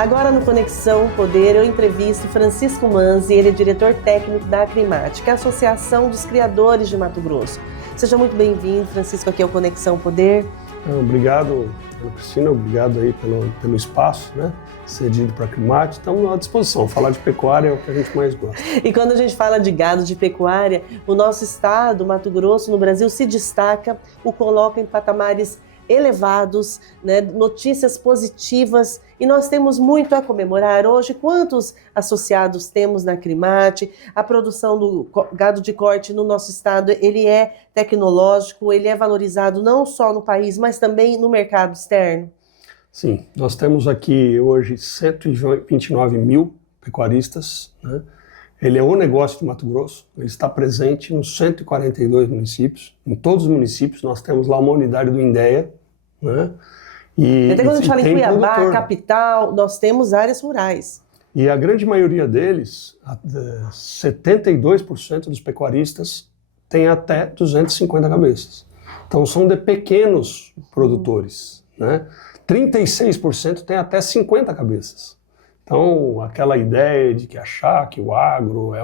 Agora no Conexão Poder eu entrevisto Francisco Manzi, ele é diretor técnico da Acrimate, que é a Associação dos Criadores de Mato Grosso. Seja muito bem-vindo, Francisco, aqui ao Conexão Poder. Obrigado, Ana Cristina, obrigado aí pelo espaço, né, cedido para a Acrimate. Estamos à disposição, falar de pecuária é o que a gente mais gosta. E quando a gente fala de gado, de pecuária, o nosso estado, Mato Grosso, no Brasil, se destaca, o coloca em patamares elevados, né, notícias positivas, e nós temos muito a comemorar hoje. Quantos associados temos na Acrimate? A produção do gado de corte no nosso estado, ele é tecnológico, ele é valorizado não só no país, mas também no mercado externo? Sim, nós temos aqui hoje 129 mil pecuaristas, né? Ele é o negócio de Mato Grosso, ele está presente nos 142 municípios. Em todos os municípios nós temos lá uma unidade do INDEA, né? E até quando a gente fala em Cuiabá, capital, nós temos áreas rurais. E a grande maioria deles, 72% dos pecuaristas, tem até 250 cabeças. Então são de pequenos produtores, né? 36% tem até 50 cabeças. Então, aquela ideia de que achar que o agro é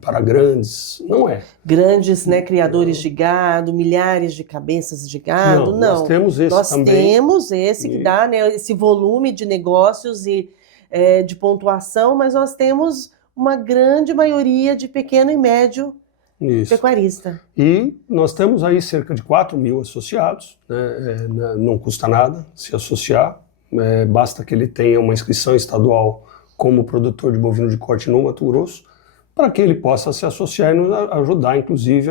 para grandes, não é. Grandes, né, criadores de gado, milhares de cabeças de gado, não. Nós temos esse nós também. Temos esse que dá, né, esse volume de negócios e de pontuação, mas nós temos uma grande maioria de pequeno e médio pecuarista. E nós temos aí cerca de 4 mil associados, né, não custa nada se associar. Basta que ele tenha uma inscrição estadual como produtor de bovino de corte no Mato Grosso, para que ele possa se associar e nos ajudar, inclusive,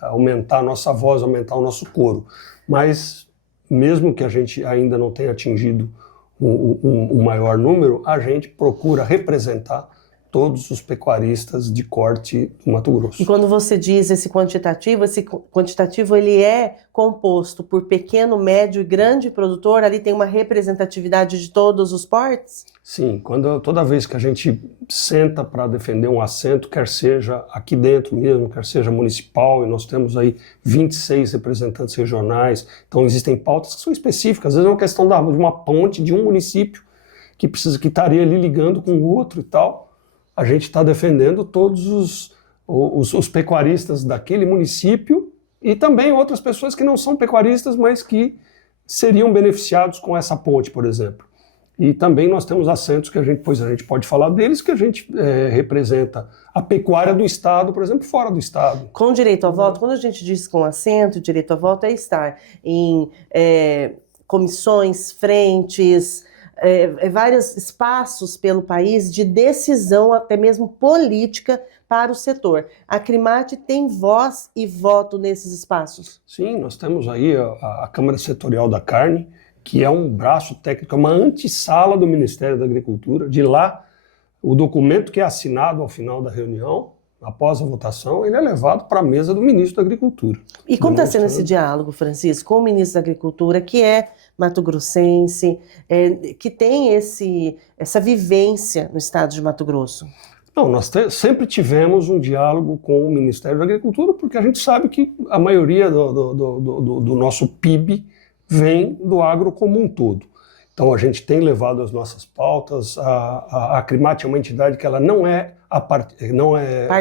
a aumentar a nossa voz, aumentar o nosso coro. Mas, mesmo que a gente ainda não tenha atingido um maior número, a gente procura representar todos os pecuaristas de corte do Mato Grosso. E quando você diz esse quantitativo ele é composto por pequeno, médio e grande produtor, ali tem uma representatividade de todos os portes? Sim, toda vez que a gente senta para defender um assento, quer seja aqui dentro mesmo, quer seja municipal, e nós temos aí 26 representantes regionais, então existem pautas que são específicas, às vezes é uma questão de uma ponte de um município que estaria ali ligando com o outro e tal. A gente está defendendo todos os pecuaristas daquele município e também outras pessoas que não são pecuaristas, mas que seriam beneficiados com essa ponte, por exemplo. E também nós temos assentos que a gente pode falar deles, que a gente representa a pecuária do estado, por exemplo, fora do estado. Com direito ao voto, quando a gente diz com assento, direito ao voto é estar em comissões, frentes, vários espaços pelo país de decisão, até mesmo política, para o setor. A Acrimate tem voz e voto nesses espaços? Sim, nós temos aí a Câmara Setorial da Carne, que é um braço técnico, uma antessala do Ministério da Agricultura. De lá, o documento que é assinado ao final da reunião, após a votação, ele é levado para a mesa do Ministro da Agricultura. E como está sendo esse diálogo, Francisco, com o Ministro da Agricultura, que é mato-grossense, que tem essa vivência no estado de Mato Grosso? Não, nós sempre tivemos um diálogo com o Ministério da Agricultura, porque a gente sabe que a maioria do nosso PIB vem do agro como um todo. Então a gente tem levado as nossas pautas. A Acrimate é uma entidade que ela não é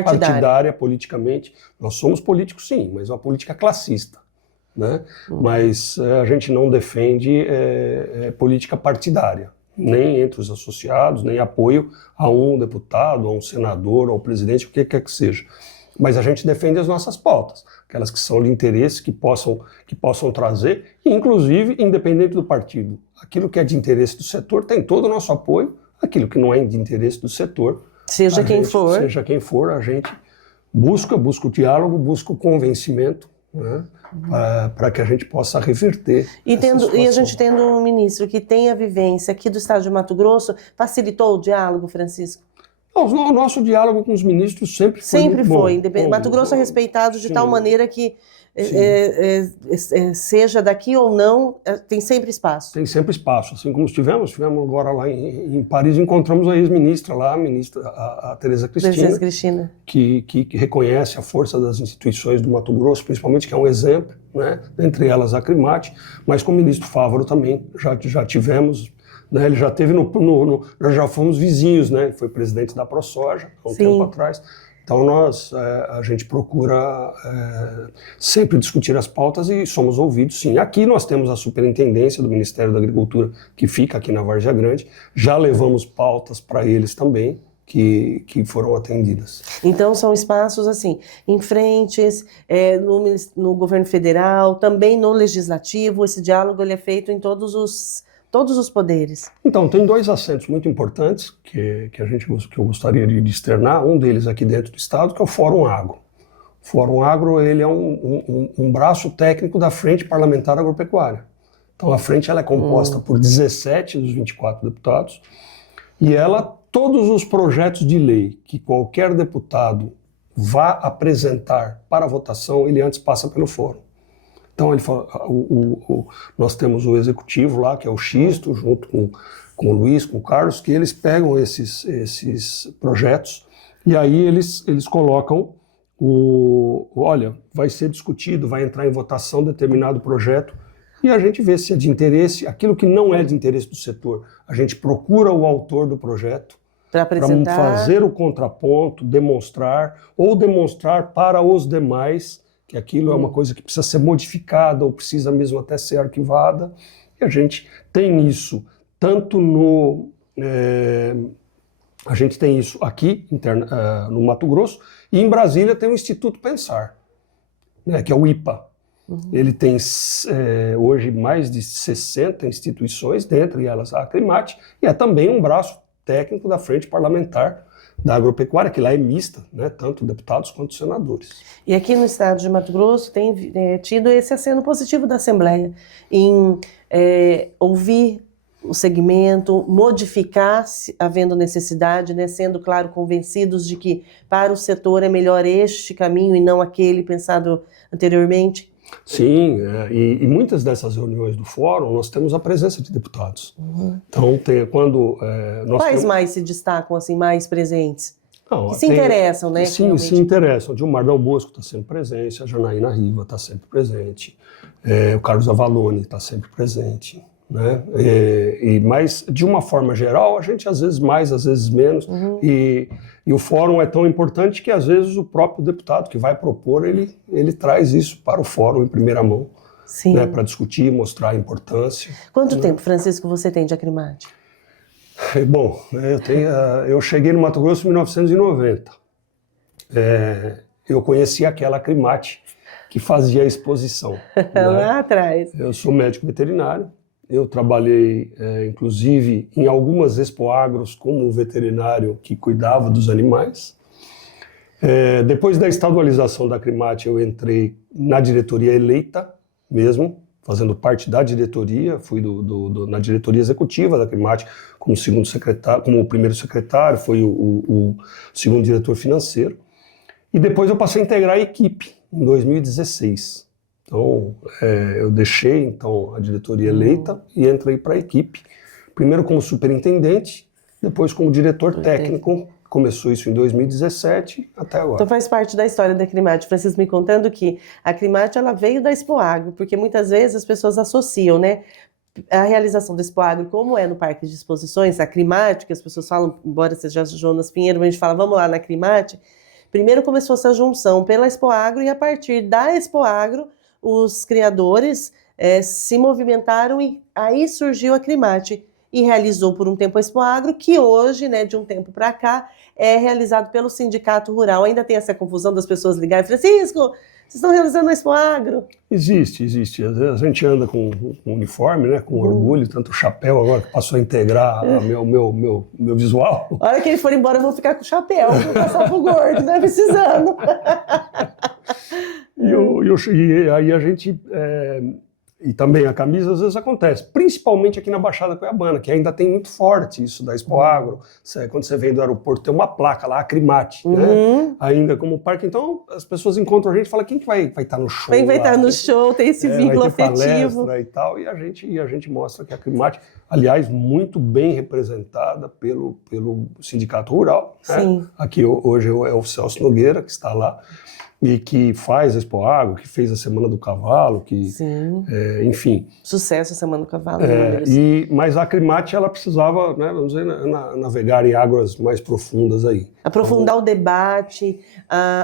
partidária politicamente. Nós somos políticos sim, mas é uma política classista, né? Mas a gente não defende política partidária, nem entre os associados, nem apoio a um deputado, a um senador, ao presidente, o que quer que seja. Mas a gente defende as nossas pautas, aquelas que são de interesse, que possam trazer, e inclusive, independente do partido, aquilo que é de interesse do setor tem todo o nosso apoio, aquilo que não é de interesse do setor, seja quem for, a gente busca o diálogo, busca o convencimento, né, para que a gente possa reverter E a gente tendo um ministro que tem a vivência aqui do estado de Mato Grosso, facilitou o diálogo, Francisco? Não, o nosso diálogo com os ministros sempre foi bom. Mato Grosso é respeitado de tal maneira que seja daqui ou não, tem sempre espaço. Tem sempre espaço, assim como estivemos agora lá em Paris, encontramos a ex-ministra lá, a Tereza Cristina, que reconhece a força das instituições do Mato Grosso, principalmente, que é um exemplo, né, entre elas a Acrimate, mas com o ministro Fávaro também já tivemos né? Ele já teve nós já fomos vizinhos, né? Ele foi presidente da ProSoja há um tempo atrás. Então a gente procura sempre discutir as pautas e somos ouvidos, sim. Aqui nós temos a superintendência do Ministério da Agricultura, que fica aqui na Várzea Grande. Já levamos pautas para eles também, que foram atendidas. Então são espaços assim, em frentes, no governo federal, também no legislativo. Esse diálogo ele é feito em todos os poderes. Então, tem 2 assentos muito importantes que eu gostaria de externar. Um deles aqui dentro do Estado, que é o Fórum Agro. O Fórum Agro ele é um braço técnico da Frente Parlamentar Agropecuária. Então, a frente ela é composta por 17 dos 24 deputados e todos os projetos de lei que qualquer deputado vá apresentar para votação, ele antes passa pelo Fórum. Então, nós temos o executivo lá, que é o Xisto, junto com o Luiz, com o Carlos, que eles pegam esses projetos e aí eles colocam olha, vai ser discutido, vai entrar em votação determinado projeto e a gente vê se é de interesse, aquilo que não é de interesse do setor. A gente procura o autor do projeto para fazer o contraponto, demonstrar para os demais que aquilo é uma coisa que precisa ser modificada ou precisa mesmo até ser arquivada. E a gente tem isso a gente tem isso aqui no Mato Grosso e em Brasília tem o Instituto Pensar, né, que é o IPA. Ele tem hoje mais de 60 instituições, dentre elas a Acrimate, e é também um braço técnico da Frente Parlamentar da Agropecuária, que lá é mista, né, tanto deputados quanto senadores. E aqui no estado de Mato Grosso tem tido esse aceno positivo da Assembleia em ouvir o segmento, modificar havendo necessidade, né, sendo, claro, convencidos de que para o setor é melhor este caminho e não aquele pensado anteriormente. Sim, e muitas dessas reuniões do fórum nós temos a presença de deputados. Então, Quais mais se destacam, assim, mais presentes? Não, que se interessam, né? Sim, se interessam. O Gilmar Dal Bosco está sempre presente, a Janaína Riva está sempre presente, o Carlos Avalone está sempre presente. Né? Mas, de uma forma geral, a gente às vezes mais, às vezes menos, e o fórum é tão importante que às vezes o próprio deputado que vai propor, ele traz isso para o fórum em primeira mão, né, para discutir, mostrar a importância. Quanto tempo, Francisco, você tem de Acrimate? Bom, eu cheguei no Mato Grosso em 1990. Eu conheci aquela Acrimate que fazia a exposição. Né? Lá atrás. Eu sou médico veterinário. Eu trabalhei, inclusive, em algumas expoagros como veterinário que cuidava dos animais. Depois da estadualização da Acrimate, eu entrei na diretoria eleita mesmo, fazendo parte da diretoria. Fui na diretoria executiva da Acrimate como segundo secretário, como o primeiro secretário, foi o segundo diretor financeiro. E depois eu passei a integrar a equipe em 2016. Então, eu deixei então, a diretoria eleita e entrei para a equipe, primeiro como superintendente, depois como diretor técnico. Começou isso em 2017 até agora. Então faz parte da história da Acrimate. Francisco me contando que a Acrimate ela veio da Expoagro, porque muitas vezes as pessoas associam, né, a realização da Expoagro, como é no Parque de Exposições, a Acrimate, que as pessoas falam, embora seja Jonas Pinheiro, mas a gente fala, vamos lá na Acrimate. Primeiro começou essa junção pela Expoagro e a partir da Expoagro os criadores se movimentaram e aí surgiu a Acrimate e realizou por um tempo a Expoagro, que hoje, né, de um tempo para cá, é realizado pelo Sindicato Rural. Ainda tem essa confusão das pessoas ligarem, Francisco, vocês estão realizando a Expoagro? Existe. Às vezes a gente anda com uniforme, né, com orgulho, tanto o chapéu agora que passou a integrar meu visual. A hora que ele for embora eu vou ficar com o chapéu, vou passar pro gordo, né, precisando. E aí a gente... E também a camisa às vezes acontece, principalmente aqui na Baixada Cuiabana, que ainda tem muito forte isso da Expoagro. Quando você vem do aeroporto tem uma placa lá, Acrimate, né? Ainda como parque. Então as pessoas encontram a gente e falam, quem que vai estar no show? Quem vai estar no show, tem esse vínculo afetivo. E tal, e a gente mostra que a Acrimate, aliás, muito bem representada pelo Sindicato Rural. Né? Aqui hoje é o Celso Nogueira, que está lá. e que faz a Expo Agro, que fez a Semana do Cavalo, que, enfim. Sucesso a Semana do Cavalo. Mas a Acrimate, ela precisava, né, vamos dizer, navegar em águas mais profundas aí. Aprofundar o debate,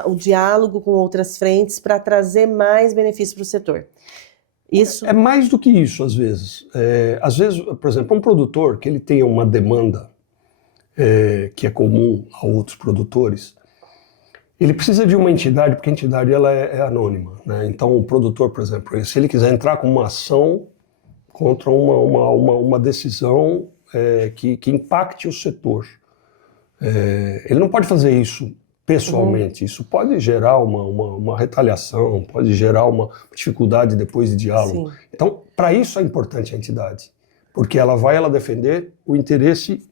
o diálogo com outras frentes para trazer mais benefícios para o setor. Isso... É mais do que isso, às vezes. Às vezes, por exemplo, um produtor que ele tenha uma demanda que é comum a outros produtores, ele precisa de uma entidade, porque a entidade ela é anônima, né? Então, o produtor, por exemplo, se ele quiser entrar com uma ação contra uma decisão que impacte o setor, ele não pode fazer isso pessoalmente. Isso pode gerar uma retaliação, pode gerar uma dificuldade depois de diálogo. Sim. Então, para isso é importante a entidade, porque ela vai defender o interesse...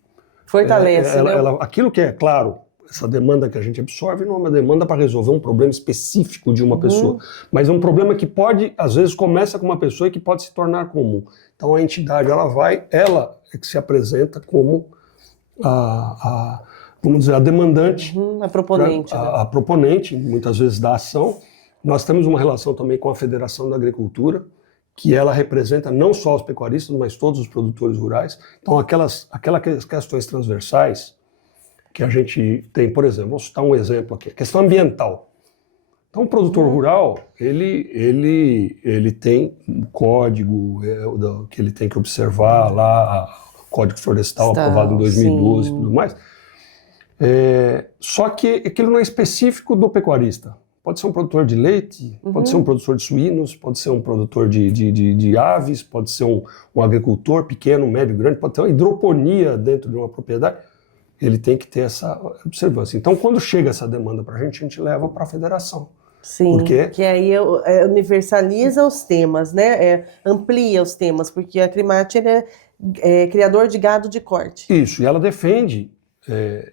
Fortalece, né? Aquilo que é, claro, essa demanda que a gente absorve não é uma demanda para resolver um problema específico de uma pessoa, mas é um problema que pode, às vezes, começa com uma pessoa e que pode se tornar comum. Então a entidade, ela é que se apresenta como vamos dizer, a demandante, a proponente. Né? A proponente, muitas vezes, da ação. Nós temos uma relação também com a Federação da Agricultura, que ela representa não só os pecuaristas, mas todos os produtores rurais. Então aquelas questões transversais que a gente tem, por exemplo, vou citar um exemplo aqui, a questão ambiental. Então, o produtor rural, ele tem um código que ele tem que observar lá, o Código Florestal aprovado em 2012 e tudo mais. Só que aquilo não é específico do pecuarista. Pode ser um produtor de leite, pode ser um produtor de suínos, pode ser um produtor de aves, pode ser um agricultor pequeno, médio, grande, pode ter uma hidroponia dentro de uma propriedade. Ele tem que ter essa observância. Então, quando chega essa demanda para a gente leva para a federação. Sim, que aí universaliza os temas, né? Amplia os temas, porque a Acrimate é criador de gado de corte. Isso, e ela defende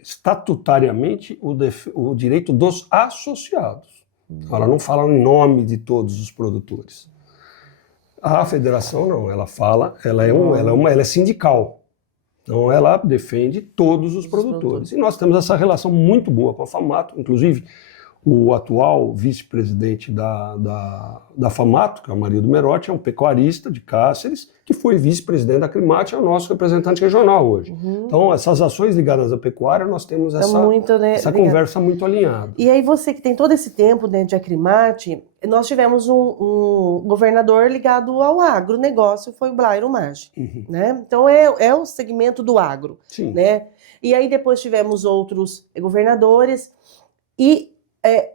estatutariamente o direito dos associados. Ela não fala em nome de todos os produtores. A federação não, ela fala, ela é sindical. Então ela defende todos os produtores. E nós temos essa relação muito boa com a FAMATO, inclusive o atual vice-presidente da FAMATO, que é o Marildo Merotti, é um pecuarista de Cáceres, que foi vice-presidente da Acrimate, é o nosso representante regional hoje. Então essas ações ligadas à pecuária, nós temos essa conversa muito alinhada. E aí você que tem todo esse tempo dentro de Acrimate, nós tivemos um governador ligado ao agronegócio, foi o Blairo Maggi, né? Então é o segmento do agro. Sim. Né? E aí depois tivemos outros governadores e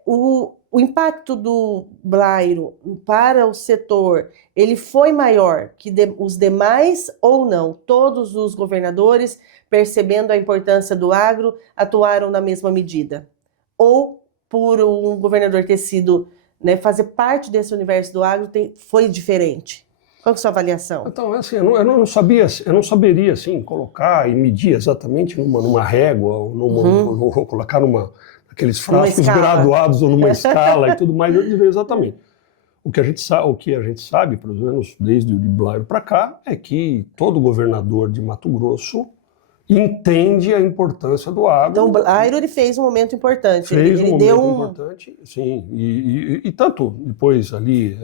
o impacto do Blairo para o setor, ele foi maior que os demais ou não? Todos os governadores, percebendo a importância do agro, atuaram na mesma medida? Ou por um governador ter sido, né, fazer parte desse universo do agro, foi diferente? Qual é a sua avaliação? Então, assim, eu não saberia assim, colocar e medir exatamente numa régua, ou colocar aqueles frascos graduados ou numa escala e tudo mais, eu diria exatamente. O que a gente sabe, pelo menos desde o de Blairo para cá, é que todo governador de Mato Grosso entende a importância do agro. Então, Blairo ele fez um momento importante. Fez um momento importante, sim. E tanto depois ali,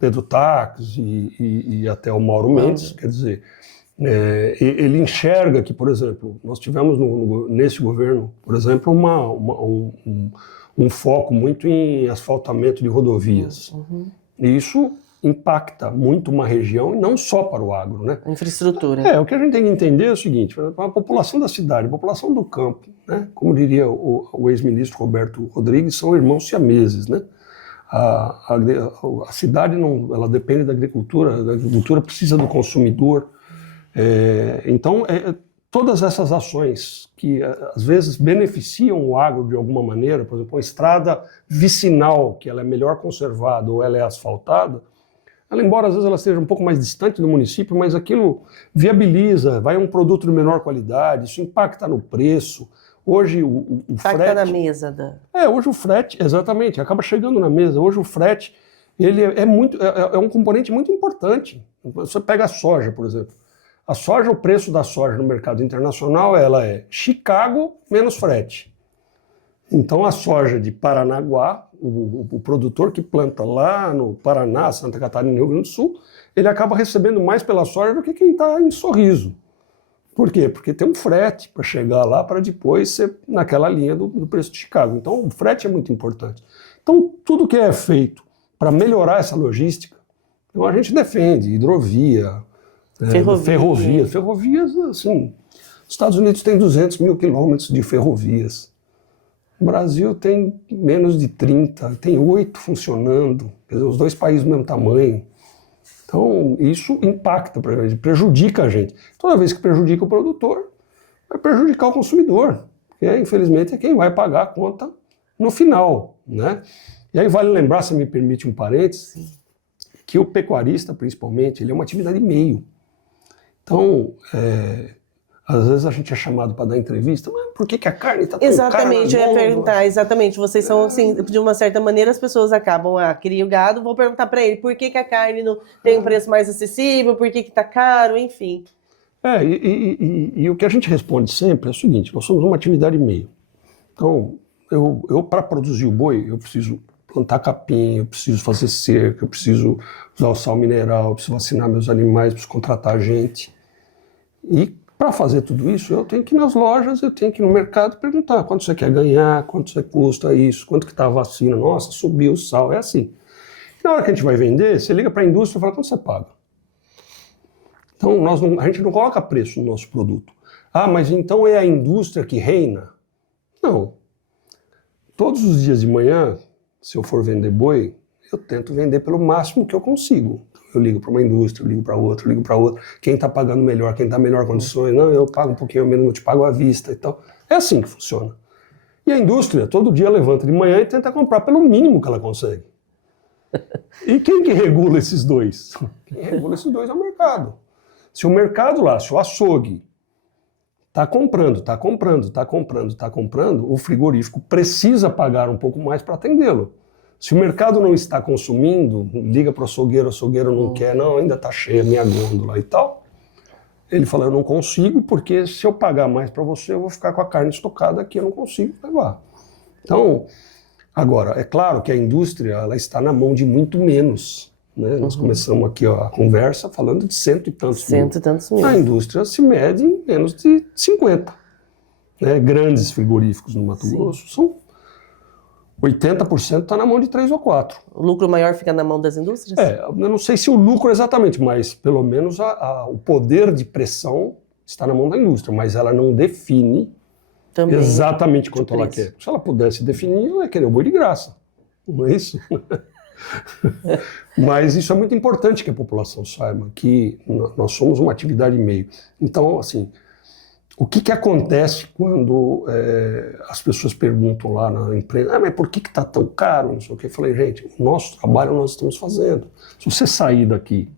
Pedro Taques e até o Mauro Mendes, quer dizer... ele enxerga que, por exemplo, nós tivemos nesse governo, por exemplo, um foco muito em asfaltamento de rodovias. E isso impacta muito uma região e não só para o agro, né? A infraestrutura. O que a gente tem que entender é o seguinte, a população da cidade, a população do campo, né? Como diria o ex-ministro Roberto Rodrigues, são irmãos siameses, né? A cidade ela depende da agricultura precisa do consumidor. Então, todas essas ações que às vezes beneficiam o agro de alguma maneira, por exemplo, uma estrada vicinal, que ela é melhor conservada ou ela é asfaltada, ela, embora às vezes ela esteja um pouco mais distante do município, mas aquilo viabiliza, vai um produto de menor qualidade, isso impacta no preço. Hoje o frete... Impacta na mesa. Hoje o frete, exatamente, acaba chegando na mesa. Hoje o frete, ele é um componente muito importante. Você pega a soja, por exemplo. A soja, o preço da soja no mercado internacional, ela é Chicago menos frete. Então a soja de Paranaguá, o produtor que planta lá no Paraná, Santa Catarina e Rio Grande do Sul, ele acaba recebendo mais pela soja do que quem está em Sorriso. Por quê? Porque tem um frete para chegar lá para depois ser naquela linha do preço de Chicago. Então o frete é muito importante. Então tudo que é feito para melhorar essa logística, então a gente defende hidrovia, ferrovias, assim, os Estados Unidos tem 200 mil quilômetros de ferrovias. O Brasil tem menos de 30, tem 8 funcionando, quer dizer, os dois países do mesmo tamanho. Então, isso impacta, prejudica a gente. Toda vez que prejudica o produtor, vai prejudicar o consumidor, que infelizmente é quem vai pagar a conta no final, né? E aí vale lembrar, se me permite um parênteses, que o pecuarista, principalmente, ele é uma atividade meio. Então, às vezes a gente é chamado para dar entrevista, mas por que a carne está tão cara? Exatamente, eu ia perguntar, exatamente, vocês são assim, de uma certa maneira as pessoas acabam, cria o gado, vou perguntar para ele, por que a carne não tem um preço mais acessível, por que está caro, enfim. E o que a gente responde sempre é o seguinte, nós somos uma atividade meio. Então, eu para produzir o boi, eu preciso plantar capim, eu preciso fazer cerca, eu preciso usar o sal mineral, eu preciso vacinar meus animais, eu preciso contratar gente. E para fazer tudo isso, eu tenho que ir nas lojas, eu tenho que ir no mercado perguntar quanto você quer ganhar, quanto você custa isso, quanto que está a vacina, nossa, subiu o sal, é assim. Na hora que a gente vai vender, você liga para a indústria e fala quanto você paga. Então a gente não coloca preço no nosso produto. Ah, mas então é a indústria que reina? Não. Todos os dias de manhã, se eu for vender boi, eu tento vender pelo máximo que eu consigo. Eu ligo para uma indústria, eu ligo para outra, eu ligo para outra. Quem está pagando melhor, quem está em melhor condições, não, eu pago um pouquinho menos, eu te pago à vista e tal. É assim que funciona. E a indústria todo dia levanta de manhã e tenta comprar pelo mínimo que ela consegue. E quem que regula esses dois? Quem regula esses dois é o mercado. Se o mercado lá, se o açougue está comprando, o frigorífico precisa pagar um pouco mais para atendê-lo. Se o mercado não está consumindo, liga para o açougueiro não quer, não, ainda está cheia a minha gôndola e tal. Ele fala, eu não consigo, porque se eu pagar mais para você, eu vou ficar com a carne estocada aqui, eu não consigo levar. Então, agora, é claro que a indústria ela está na mão de muito menos. Né? Nós começamos aqui a conversa falando de 100 e tantos mil. A indústria se mede em menos de 50. Né? Grandes frigoríficos no Mato Grosso são 80% está na mão de 3 ou 4. O lucro maior fica na mão das indústrias? Eu não sei se o lucro exatamente, mas pelo menos o poder de pressão está na mão da indústria, mas ela não define também exatamente quanto ela quer. Se ela pudesse definir, ela ia querer o boi de graça, não é isso? Mas isso é muito importante que a população saiba, que nós somos uma atividade meio. Então, assim, o que acontece quando as pessoas perguntam lá na empresa, mas por que está tão caro? Não sei o que. Eu falei, gente, o nosso trabalho nós estamos fazendo. Se você sair daqui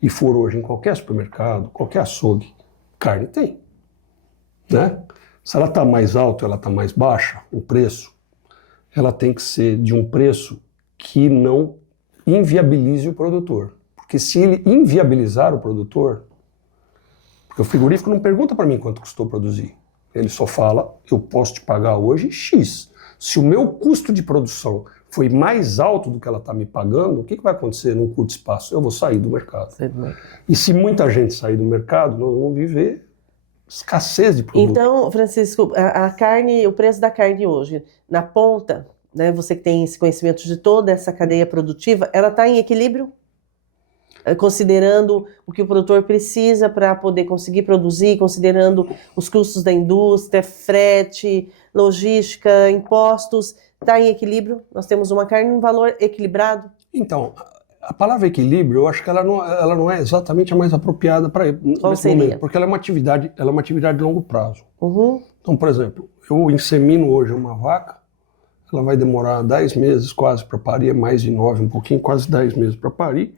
e for hoje em qualquer supermercado, qualquer açougue, carne tem. Né? Se ela está mais alta, ela está mais baixa, o preço, ela tem que ser de um preço que não inviabilize o produtor. Porque se ele inviabilizar o produtor, porque o frigorífico não pergunta para mim quanto custou produzir. Ele só fala, eu posso te pagar hoje X. Se o meu custo de produção foi mais alto do que ela está me pagando, o que vai acontecer num curto espaço? Eu vou sair do mercado. E se muita gente sair do mercado, nós vamos viver escassez de produto. Então, Francisco, a carne, o preço da carne hoje, na ponta, né, você que tem esse conhecimento de toda essa cadeia produtiva, ela está em equilíbrio? Considerando o que o produtor precisa para poder conseguir produzir, considerando os custos da indústria, frete, logística, impostos, está em equilíbrio? Nós temos uma carne em um valor equilibrado? Então, a palavra equilíbrio, eu acho que ela não é exatamente a mais apropriada para nesse momento, porque ela é uma atividade de longo prazo. Então, por exemplo, eu insemino hoje uma vaca, ela vai demorar 10 meses quase para parir, mais de 9, um pouquinho, quase 10 meses para parir,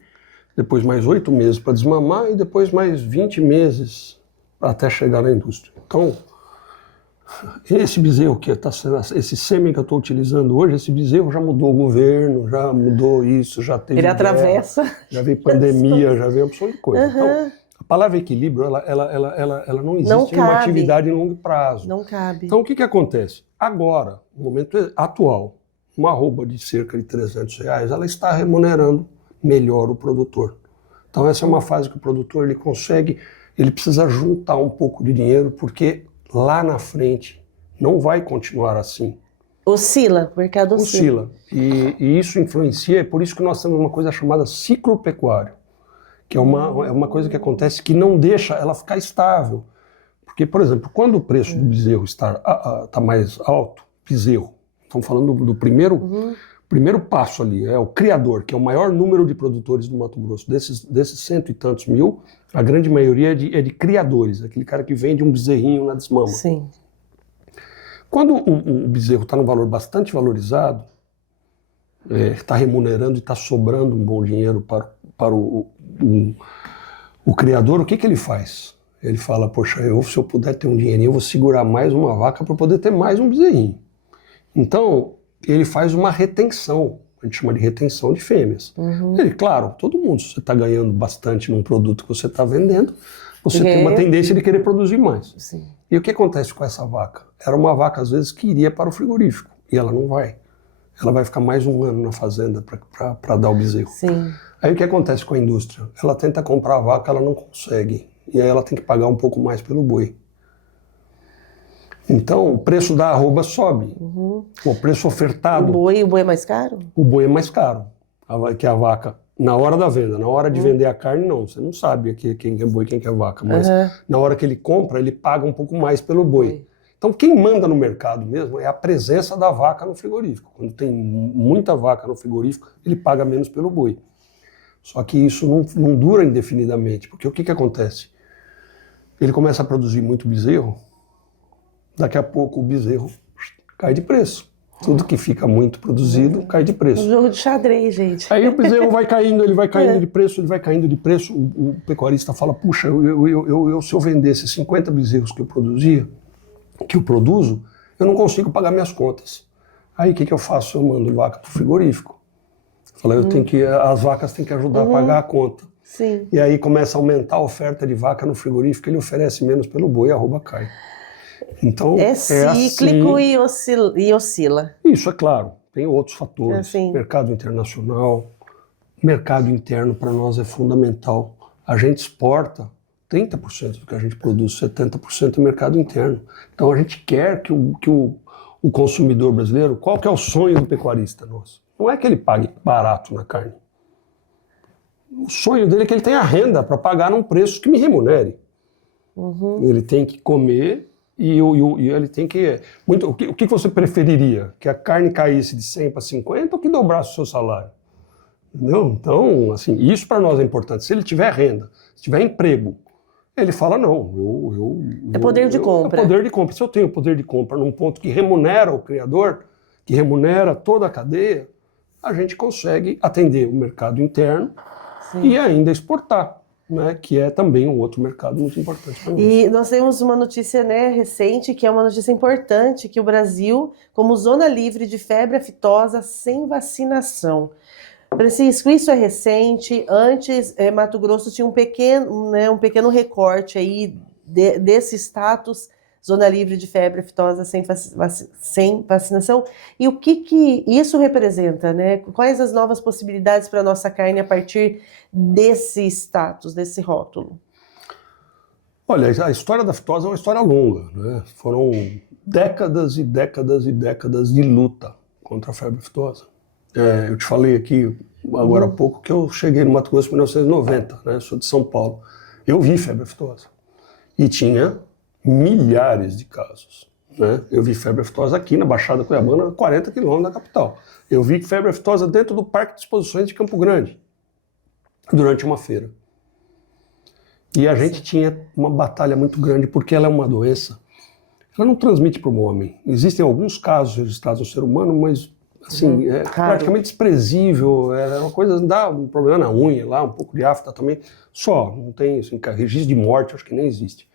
depois mais 8 meses para desmamar e depois mais 20 meses até chegar na indústria. Então, esse bezerro que está sendo, esse sêmen que eu estou utilizando hoje, esse bezerro já mudou o governo, já mudou isso, já teve Ele atravessa. Já veio pandemia, já veio uma opção de coisa. Então, A palavra equilíbrio, ela não existe Não em uma cabe. atividade em longo prazo. Não cabe. Então, o que acontece? Agora, no momento atual, uma arroba de cerca de R$300, ela está remunerando melhor o produtor. Então, essa é uma fase que o produtor ele consegue, ele precisa juntar um pouco de dinheiro, porque lá na frente não vai continuar assim. Oscila, o mercado oscila. E isso influencia, é por isso que nós temos uma coisa chamada ciclo pecuário, que é uma coisa que acontece que não deixa ela ficar estável. Porque, por exemplo, quando o preço do bezerro está mais alto, bezerro, estamos falando do primeiro passo ali, é o criador, que é o maior número de produtores do Mato Grosso. Desses 100 e tantos mil, a grande maioria é de criadores, aquele cara que vende um bezerrinho na desmama. Sim. Quando o bezerro está num valor bastante valorizado, está remunerando e está sobrando um bom dinheiro para o criador, o que ele faz? Ele fala, poxa, se eu puder ter um dinheirinho, eu vou segurar mais uma vaca para poder ter mais um bezerrinho. Então, ele faz uma retenção, a gente chama de retenção de fêmeas. Ele, claro, todo mundo, se você está ganhando bastante num produto que você está vendendo, você tem uma tendência de querer produzir mais. Sim. E o que acontece com essa vaca? Era uma vaca, às vezes, que iria para o frigorífico, e ela não vai. Ela vai ficar mais um ano na fazenda para dar o bezerro. Sim. Aí o que acontece com a indústria? Ela tenta comprar a vaca, ela não consegue. E aí ela tem que pagar um pouco mais pelo boi. Então o preço da arroba sobe. O preço ofertado... O boi é mais caro? O boi é mais caro que a vaca. Na hora da venda, na hora de vender a carne, não. Você não sabe quem é boi e quem é vaca. Mas na hora que ele compra, ele paga um pouco mais pelo boi. Então quem manda no mercado mesmo é a presença da vaca no frigorífico. Quando tem muita vaca no frigorífico, ele paga menos pelo boi. Só que isso não dura indefinidamente, porque o que acontece? Ele começa a produzir muito bezerro, daqui a pouco o bezerro cai de preço. Tudo que fica muito produzido cai de preço. Um jogo de xadrez, gente. Aí o bezerro vai caindo, ele vai caindo de preço, ele vai caindo de preço. O pecuarista fala, puxa, se eu vendesse 50 bezerros que eu produzo, eu não consigo pagar minhas contas. Aí o que eu faço? Eu mando vaca para o frigorífico. Fala, as vacas têm que ajudar a pagar a conta. Sim. E aí começa a aumentar a oferta de vaca no frigorífico, ele oferece menos pelo boi e a arroba cai. Então, é cíclico assim, e oscila. Isso, é claro. Tem outros fatores. Assim. Mercado internacional, mercado interno para nós é fundamental. A gente exporta 30% do que a gente produz, 70% é mercado interno. Então a gente quer que o consumidor brasileiro, qual que é o sonho do pecuarista nosso? Não é que ele pague barato na carne. O sonho dele é que ele tenha renda para pagar num preço que me remunere. Ele tem que comer e ele tem que... o que você preferiria? Que a carne caísse de 100 para 50 ou que dobrasse o seu salário? Entendeu? Então, assim, isso para nós é importante. Se ele tiver renda, se tiver emprego, ele fala, não, é poder de compra. É poder de compra. Se eu tenho poder de compra num ponto que remunera o criador, que remunera toda a cadeia, a gente consegue atender o mercado interno e ainda exportar, né, que é também um outro mercado muito importante para nós. E nós temos uma notícia, né, recente, que é uma notícia importante, que o Brasil, como zona livre de febre aftosa sem vacinação. Francisco, isso é recente. Antes, Mato Grosso tinha um pequeno recorte aí desse status, zona livre de febre aftosa sem vacinação. E o que isso representa, né? Quais as novas possibilidades para a nossa carne a partir desse status, desse rótulo? Olha, a história da aftosa é uma história longa, né? Foram décadas e décadas e décadas de luta contra a febre aftosa. Eu te falei aqui agora há pouco que eu cheguei no Mato Grosso em 1990, né? Sou de São Paulo. Eu vi febre aftosa e tinha milhares de casos, né? Eu vi febre aftosa aqui na Baixada Cuiabana, a 40 quilômetros da capital. Eu vi febre aftosa dentro do Parque de Exposições de Campo Grande, durante uma feira. E a gente tinha uma batalha muito grande, porque ela é uma doença, ela não transmite para o homem. Existem alguns casos registrados no ser humano, mas assim, é praticamente desprezível, é uma coisa, dá um problema na unha lá, um pouco de afta também, só, não tem assim, registro de morte, acho que nem existe.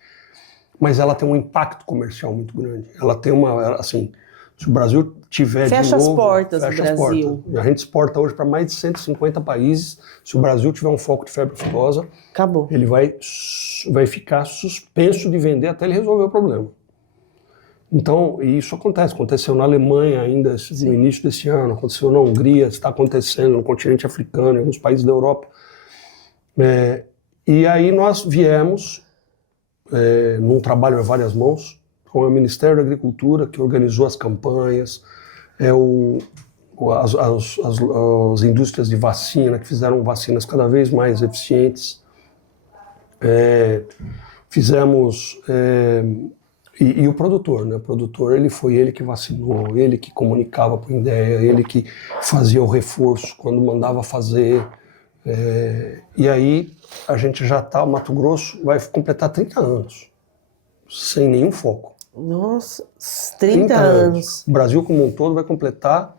Mas ela tem um impacto comercial muito grande. Ela tem assim, Se o Brasil tiver fecha de novo... as portas fecha do as Brasil. portas. A gente exporta hoje para mais de 150 países. Se o Brasil tiver um foco de febre aftosa, acabou. Ele vai ficar suspenso de vender até ele resolver o problema. Então, e isso aconteceu na Alemanha ainda no início desse ano, aconteceu na Hungria, está acontecendo no continente africano, em alguns países da Europa. E aí nós viemos, num trabalho a várias mãos, com o Ministério da Agricultura, que organizou as campanhas, as indústrias de vacina, que fizeram vacinas cada vez mais eficientes. Fizemos... E o produtor, né? O produtor, ele que vacinou, ele que comunicava para o INDEA, ele que fazia o reforço quando mandava fazer. E aí a gente já está, o Mato Grosso vai completar 30 anos, sem nenhum foco. Nossa, 30 anos. O Brasil como um todo vai completar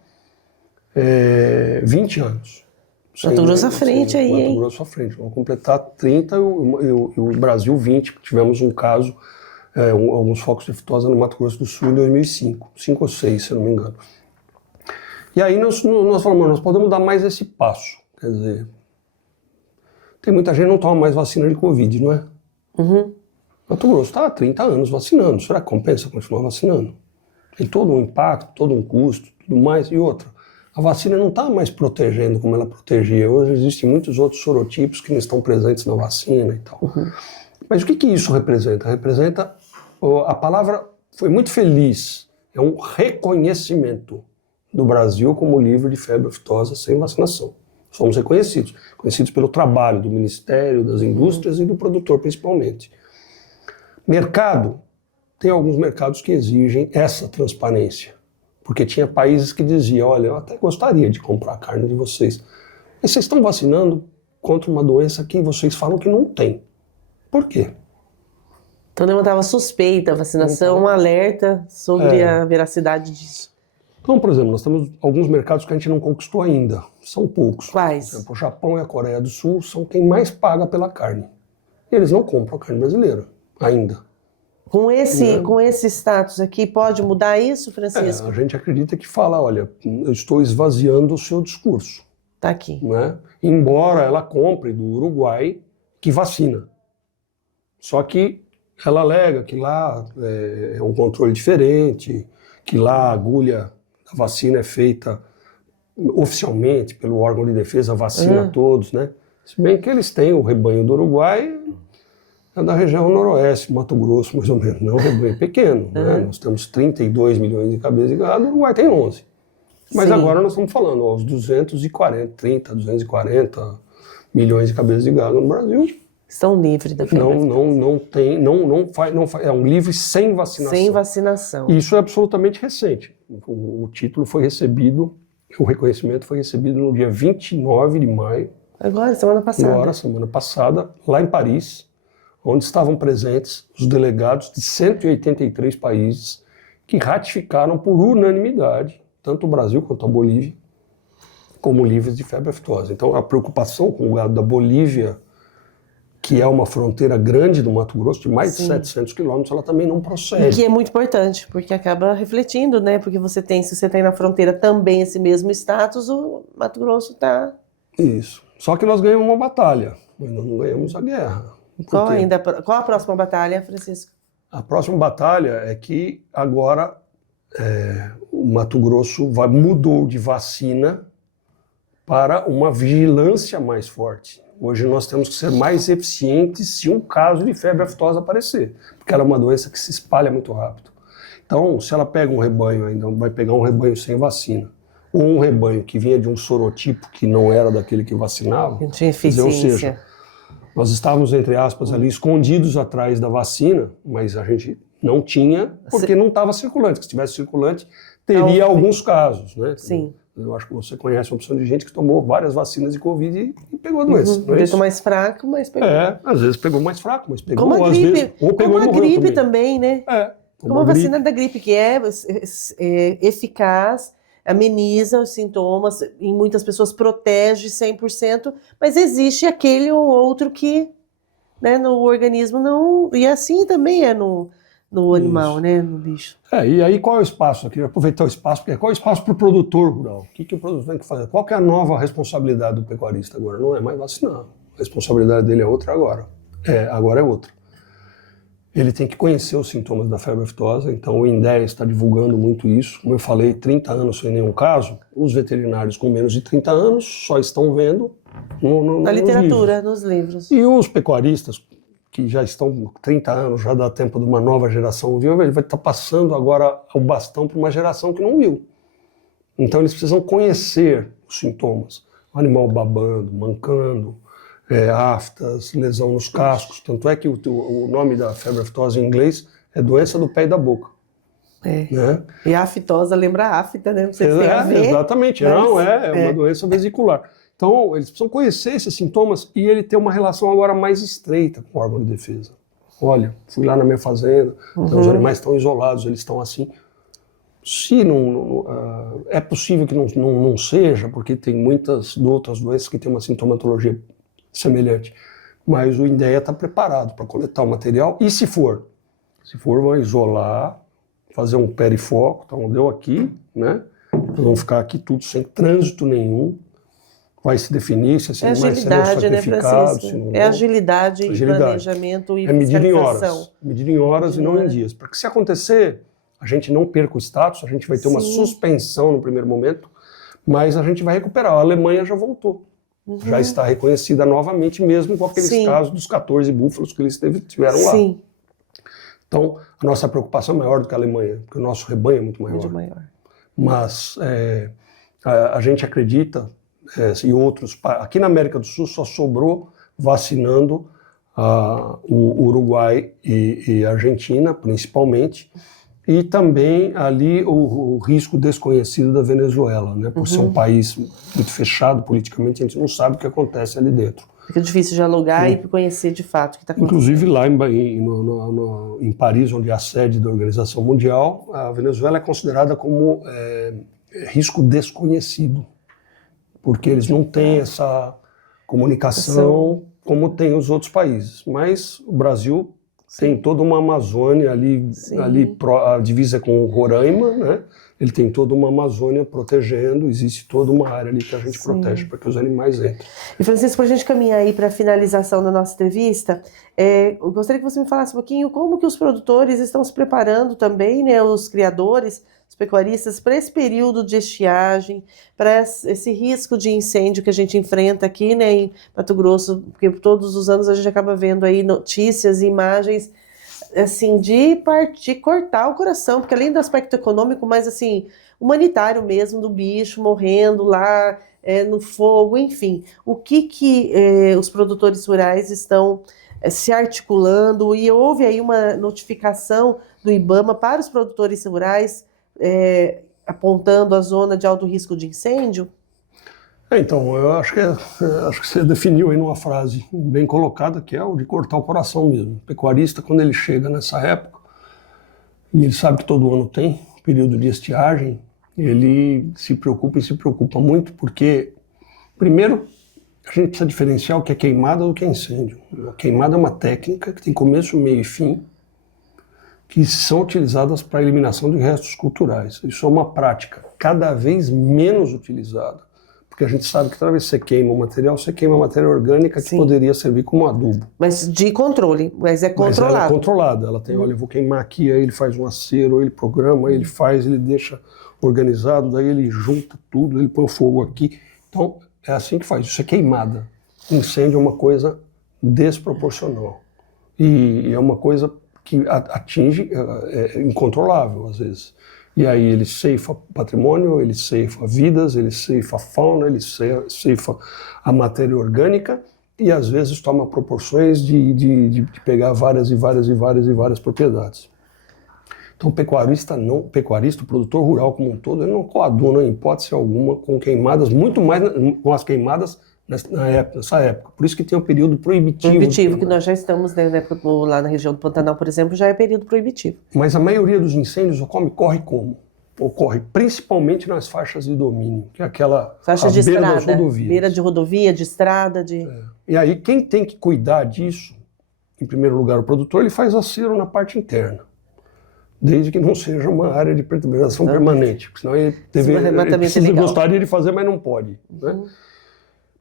20 anos. Mato Grosso à frente aí, hein? Mato Grosso à frente. Vamos completar 30 e o Brasil 20, tivemos um caso... alguns focos de aftosa no Mato Grosso do Sul em 2005, 5 ou 6, se eu não me engano. E aí nós falamos, nós podemos dar mais esse passo, quer dizer, tem muita gente que não toma mais vacina de Covid, não é? Uhum. Mato Grosso está há 30 anos vacinando, será que compensa continuar vacinando? Tem todo um impacto, todo um custo, tudo mais, e outra, a vacina não está mais protegendo como ela protegia, hoje existem muitos outros sorotipos que não estão presentes na vacina e tal. Uhum. Mas o que isso representa? Representa, a palavra foi muito feliz, é um reconhecimento do Brasil como livre de febre aftosa sem vacinação. Somos reconhecidos pelo trabalho do Ministério, das indústrias e do produtor principalmente. Mercado, tem alguns mercados que exigem essa transparência, porque tinha países que diziam, olha, eu até gostaria de comprar a carne de vocês, mas vocês estão vacinando contra uma doença que vocês falam que não tem. Por quê? Então levantava suspeita, vacinação, um alerta sobre a veracidade disso. Então, por exemplo, nós temos alguns mercados que a gente não conquistou ainda, são poucos. Quais? Por exemplo, o Japão e a Coreia do Sul são quem mais paga pela carne. E eles não compram a carne brasileira, ainda. Com esse status aqui, pode mudar isso, Francisco? A gente acredita que fala, olha, eu estou esvaziando o seu discurso. Tá aqui. Né? Embora ela compre do Uruguai, que vacina. Só que ela alega que lá é um controle diferente, que lá a agulha da vacina é feita oficialmente pelo órgão de defesa, vacina a todos, né? Se bem que eles têm o rebanho do Uruguai, é da região noroeste, Mato Grosso mais ou menos, não é um rebanho pequeno, né? Nós temos 32 milhões de cabeças de gado, o Uruguai tem 11. Mas agora nós estamos falando, os 240 milhões de cabeças de gado no Brasil, estão livres da febre. Não faz, é um livre sem vacinação. Sem vacinação. Isso é absolutamente recente. O título foi recebido, o reconhecimento foi recebido no dia 29 de maio. Agora, semana passada, lá em Paris, onde estavam presentes os delegados de 183 países que ratificaram por unanimidade, tanto o Brasil quanto a Bolívia, como livres de febre aftosa. Então, a preocupação com o gado da Bolívia, que é uma fronteira grande do Mato Grosso, de mais de 700 quilômetros, ela também não procede. E que é muito importante, porque acaba refletindo, né? Porque se você tem na fronteira também esse mesmo status, o Mato Grosso está... Isso. Só que nós ganhamos uma batalha, mas nós não ganhamos a guerra. Qual a próxima batalha, Francisco? A próxima batalha é que agora o Mato Grosso mudou de vacina para uma vigilância mais forte. Hoje nós temos que ser mais eficientes se um caso de febre aftosa aparecer, porque ela é uma doença que se espalha muito rápido. Então, se ela pega um rebanho ainda, vai pegar um rebanho sem vacina, ou um rebanho que vinha de um sorotipo que não era daquele que vacinava, não tinha eficiência. Ou seja, nós estávamos, entre aspas, ali escondidos atrás da vacina, mas a gente não tinha, porque não estava circulante. Se tivesse circulante, teria alguns casos, né? Sim. Eu acho que você conhece uma opção de gente que tomou várias vacinas de Covid e pegou a doença. Não é isso? Mais fraco, mas pegou. Às vezes pegou mais fraco, mas pegou. Como a gripe, vezes, ou pegou como a gripe também, né? Como a vacina da gripe, que é eficaz, ameniza os sintomas, em muitas pessoas protege 100%, mas existe aquele ou outro que, né, no organismo não... E assim também é no animal, né, no bicho. E aí qual é o espaço aqui? Aproveitar o espaço, porque qual é o espaço para o produtor rural? O que o produtor tem que fazer? Qual que é a nova responsabilidade do pecuarista agora? Não é mais vacinar. A responsabilidade dele é outra agora. Agora é outra. Ele tem que conhecer os sintomas da febre aftosa, então o INDEA está divulgando muito isso. Como eu falei, 30 anos sem nenhum caso, os veterinários com menos de 30 anos só estão vendo na literatura, nos livros. E os pecuaristas, que já estão 30 anos, já dá tempo de uma nova geração viu, ele vai estar passando agora o bastão para uma geração que não viu. Então eles precisam conhecer os sintomas. O animal babando, mancando, aftas, lesão nos cascos. Tanto é que o nome da febre aftosa em inglês é doença do pé e da boca. Né? E a aftosa lembra a afta, né? Não sei se tem a ver, exatamente. mas Não, é uma doença vesicular. Então, eles precisam conhecer esses sintomas e ele ter uma relação agora mais estreita com o órgão de defesa. Olha, fui lá na minha fazenda, então os animais estão isolados, eles estão assim. Se é possível que não seja, porque tem muitas outras doenças que têm uma sintomatologia semelhante, mas o INDEA está preparado para coletar o material e se for, vão isolar, fazer um perifoco, então deu aqui, né? Vão ficar aqui tudo sem trânsito nenhum, vai se definir se esses animais serão sacrificados. Né, agilidade em planejamento e fiscalização. Medir em horas e não em dias. Para que se acontecer, a gente não perca o status, a gente vai ter uma suspensão no primeiro momento, mas a gente vai recuperar. A Alemanha já voltou. Já está reconhecida novamente, mesmo com aqueles casos dos 14 búfalos que eles tiveram lá. Então, a nossa preocupação é maior do que a Alemanha, porque o nosso rebanho é muito maior. Muito maior. Mas a gente acredita, e outros, aqui na América do Sul só sobrou vacinando o Uruguai e a Argentina, principalmente, e também ali o risco desconhecido da Venezuela, né? Por ser um país muito fechado politicamente, a gente não sabe o que acontece ali dentro. Fica difícil dialogar e conhecer de fato o que está acontecendo. Inclusive lá em Paris, onde é a sede da Organização Mundial, a Venezuela é considerada como risco desconhecido, porque eles não têm essa comunicação como tem os outros países. Mas o Brasil tem toda uma Amazônia ali a divisa com o Roraima, né? Ele tem toda uma Amazônia protegendo, existe toda uma área ali que a gente protege para que os animais entrem. E Francisco, para a gente caminhar aí para a finalização da nossa entrevista, eu gostaria que você me falasse um pouquinho como que os produtores estão se preparando também, né, os criadores, os pecuaristas, para esse período de estiagem, para esse risco de incêndio que a gente enfrenta aqui, né, em Mato Grosso, porque todos os anos a gente acaba vendo aí notícias e imagens assim, de cortar o coração, porque além do aspecto econômico, mas assim, humanitário mesmo, do bicho morrendo lá no fogo, enfim. O que os produtores rurais estão se articulando, e houve aí uma notificação do IBAMA para os produtores rurais, apontando a zona de alto risco de incêndio? Então, eu acho que você definiu aí numa frase bem colocada, que é o de cortar o coração mesmo. O pecuarista, quando ele chega nessa época, e ele sabe que todo ano tem período de estiagem, ele se preocupa muito, porque, primeiro, a gente precisa diferenciar o que é queimada do que é incêndio. A queimada é uma técnica que tem começo, meio e fim, que são utilizadas para a eliminação de restos culturais. Isso é uma prática cada vez menos utilizada. Porque a gente sabe que toda vez que você queima o material, você queima a matéria orgânica que poderia servir como adubo. Mas de controle, mas é controlado. Mas ela é controlada, ela tem, olha, eu vou queimar aqui, aí ele faz um acero, ele programa, aí ele deixa organizado, daí ele junta tudo, ele põe o fogo aqui. Então, é assim que faz, isso é queimada. Incêndio é uma coisa desproporcional. E é uma coisa que atinge, é incontrolável às vezes. E aí ele ceifa patrimônio, ele ceifa vidas, ele ceifa a fauna, ele ceifa a matéria orgânica e às vezes toma proporções de pegar várias propriedades. Então o pecuarista, o produtor rural como um todo, ele não coaduna em hipótese alguma com queimadas, muito mais com as queimadas nessa época. Por isso que tem um período proibitivo. Proibitivo, que nós já estamos, né, lá na região do Pantanal, por exemplo, já é período proibitivo. Mas a maioria dos incêndios ocorre como? Ocorre principalmente nas faixas de domínio, que é aquela faixa de beira estrada, das rodovias. Beira de rodovia, de estrada. E aí quem tem que cuidar disso, em primeiro lugar o produtor, ele faz acero na parte interna. desde que não seja uma área de preservação permanente, porque senão ele gostaria de fazer, mas não pode. Né?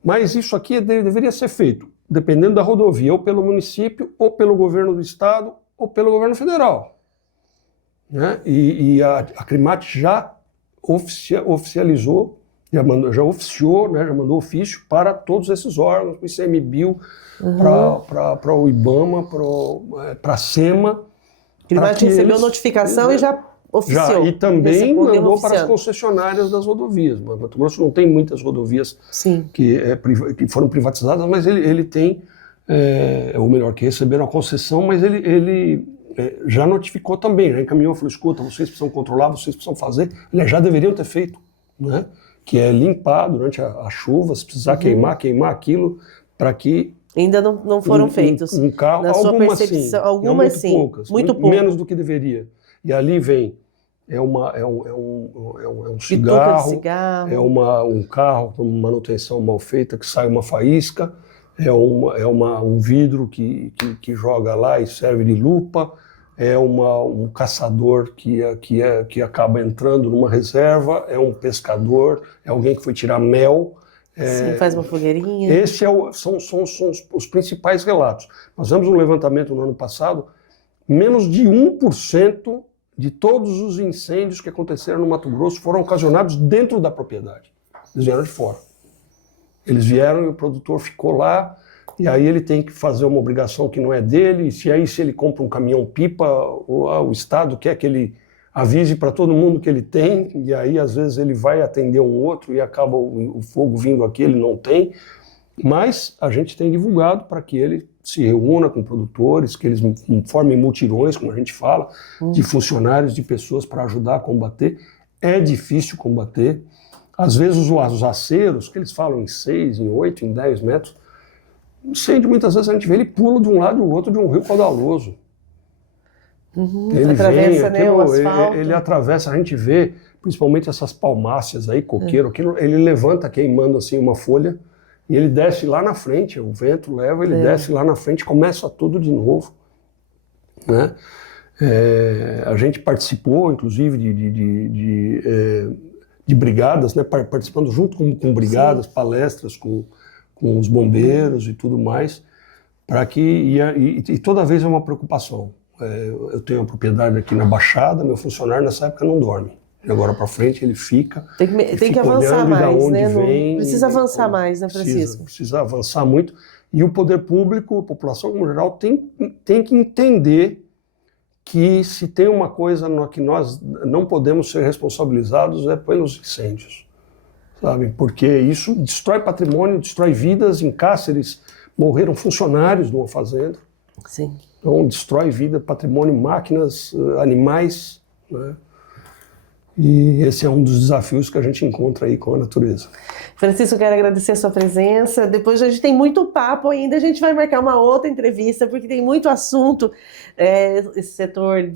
Mas isso aqui deveria ser feito, dependendo da rodovia, ou pelo município, ou pelo governo do estado, ou pelo governo federal. Né? E a Acrimate já oficializou, já oficiou, né? Já mandou ofício para todos esses órgãos, para o ICMBio, para o IBAMA, para a SEMA. Acrimate recebeu notificação e já oficiou. E também mandou para as concessionárias das rodovias. Mato Grosso não tem muitas rodovias que foram privatizadas, mas ele tem, ou melhor, que receberam a concessão, mas ele já notificou também, já encaminhou, falou, escuta, vocês precisam controlar, vocês precisam fazer, eles já deveriam ter feito, né? Que é limpar durante a chuva, se precisar queimar aquilo, para que... Ainda não foram feitos. Um carro, na sua percepção, algumas sim, poucas, muito pouco. Menos do que deveria. E ali vem, é um cigarro, um carro com manutenção mal feita, que sai uma faísca, um vidro que joga lá e serve de lupa, um caçador que acaba entrando numa reserva, é um pescador, é alguém que foi tirar mel. Sim, faz uma fogueirinha. Esses são os principais relatos. Nós fizemos um levantamento no ano passado, menos de 1% de todos os incêndios que aconteceram no Mato Grosso foram ocasionados dentro da propriedade. Eles vieram de fora. Eles vieram e o produtor ficou lá, e aí ele tem que fazer uma obrigação que não é dele, se ele compra um caminhão-pipa, o Estado quer que ele avise para todo mundo que ele tem, e aí às vezes ele vai atender um outro e acaba o fogo vindo aqui, ele não tem, mas a gente tem divulgado para que ele se reúna com produtores, que eles formem mutirões, como a gente fala, de funcionários, de pessoas para ajudar a combater. É difícil combater. Às vezes os aceros, que eles falam em 6, em 8, em 10 metros, incêndio, muitas vezes a gente vê ele pula de um lado e do outro de um rio caudaloso. Ele atravessa, vem, o asfalto. Ele atravessa, a gente vê, principalmente essas palmáceas aí, coqueiro, ele levanta queimando assim uma folha e ele desce lá na frente, o vento leva, ele desce lá na frente, começa tudo de novo. Né? A gente participou, inclusive, de brigadas, né? Participando junto com brigadas, palestras com os bombeiros e tudo mais, para que e toda vez é uma preocupação. Eu tenho uma propriedade aqui na Baixada, meu funcionário nessa época não dorme. De agora para frente ele fica. Tem que avançar mais, né? Precisa avançar mais, né, Francisco? Precisa avançar muito. E o poder público, a população como geral, tem que entender que se tem uma coisa que nós não podemos ser responsabilizados é pelos incêndios. Sabe? Porque isso destrói patrimônio, destrói vidas. Em Cáceres morreram funcionários de uma fazenda. Sim. Então destrói vida, patrimônio, máquinas, animais, né? E esse é um dos desafios que a gente encontra aí com a natureza. Francisco, quero agradecer a sua presença. Depois a gente tem muito papo ainda, a gente vai marcar uma outra entrevista, porque tem muito assunto. Esse setor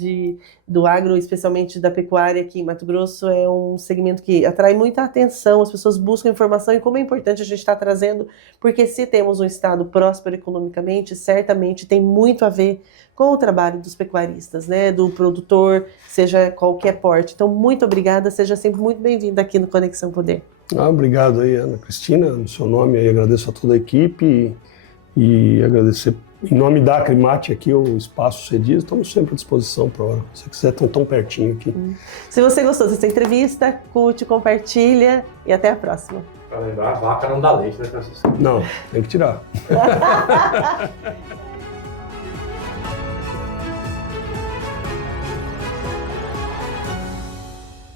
do agro, especialmente da pecuária aqui em Mato Grosso, é um segmento que atrai muita atenção, as pessoas buscam informação, e como é importante a gente estar trazendo, porque se temos um estado próspero economicamente, certamente tem muito a ver com o trabalho dos pecuaristas, né, do produtor, seja qualquer porte. Então, muito obrigada, seja sempre muito bem-vinda aqui no Conexão Poder. Obrigado aí, Ana Cristina, no seu nome aí, agradeço a toda a equipe e agradecer em nome da Acrimate aqui o espaço cedido, estamos sempre à disposição para hora. Se você quiser, estão tão pertinho aqui. Se você gostou dessa entrevista, curte, compartilha e até a próxima. Para lembrar, a vaca não dá leite, né, Francisco? Não, tem que tirar.